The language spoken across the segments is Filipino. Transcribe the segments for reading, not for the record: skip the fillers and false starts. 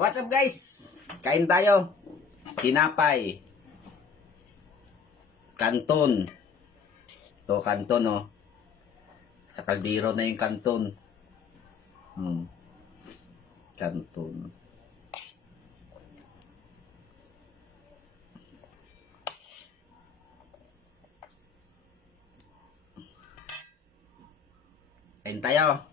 What's up guys? Kain tayo. Tinapay. Kanton. Ito kanton oh. Sa kaldero na yung kanton. Kanton. Kain tayo.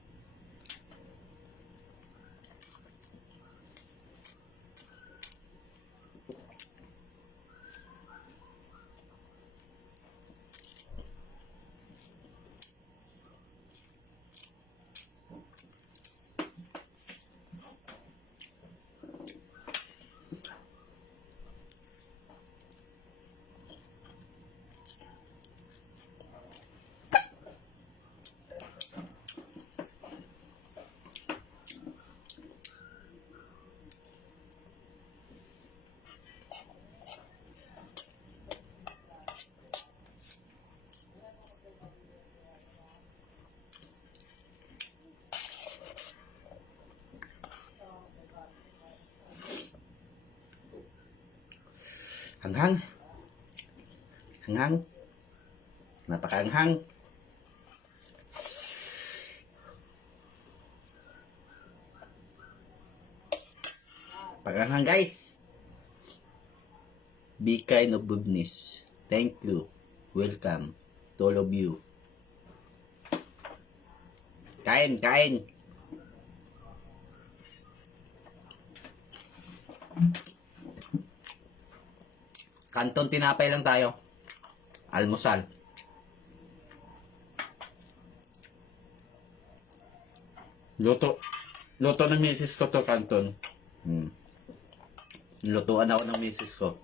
Hanghang. Hanghang. Napakaanghang. Paganghang guys. Be kind of goodness. Thank you. Welcome to all of you. Kain, kain. Kanton tinapay lang tayo. Almusal. Luto ng misis ko to kanton. Lutuan ako ng misis ko.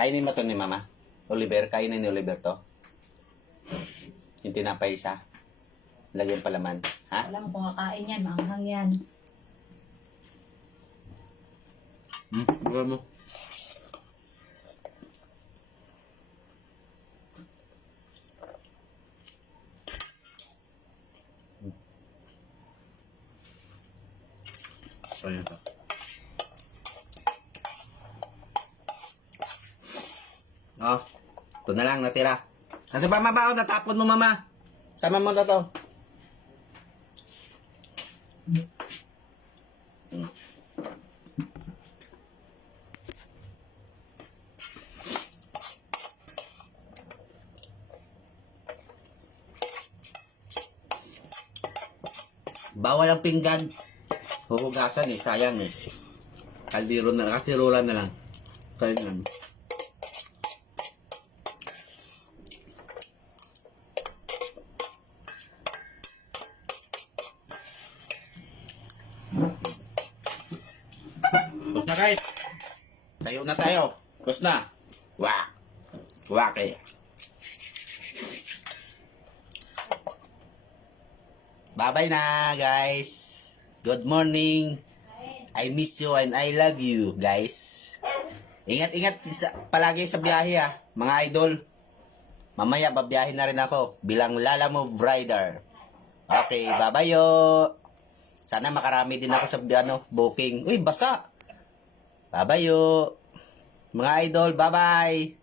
Kainin mo to ni Mama. Oliver, kainin ni Oliver to. Yung tinapay isa. Lagyan palaman. Ha? Alam ko kakain yan, maanghang yan. Buka mo. Ayan to. Oh, ito na lang natira. Nasa pa mabaon, natapon mo Mama. Sama mo na to. Bawal ang pinggan. Huhugasan eh, sayang eh. Kaldero na, kasirola na lang. Sayang. Bus na guys. Tayo na tayo. Bus na. Wak. Wak eh. Bye-bye na guys. Good morning. I miss you and I love you guys. Ingat-ingat palagi sa biyahe ha, mga idol. Mamaya babiyahe na rin ako bilang Lala Move Rider. Okay, bye-bye yo. Sana makarami din ako sa booking. Uy, basa. Bye-bye yo. Mga idol, bye-bye.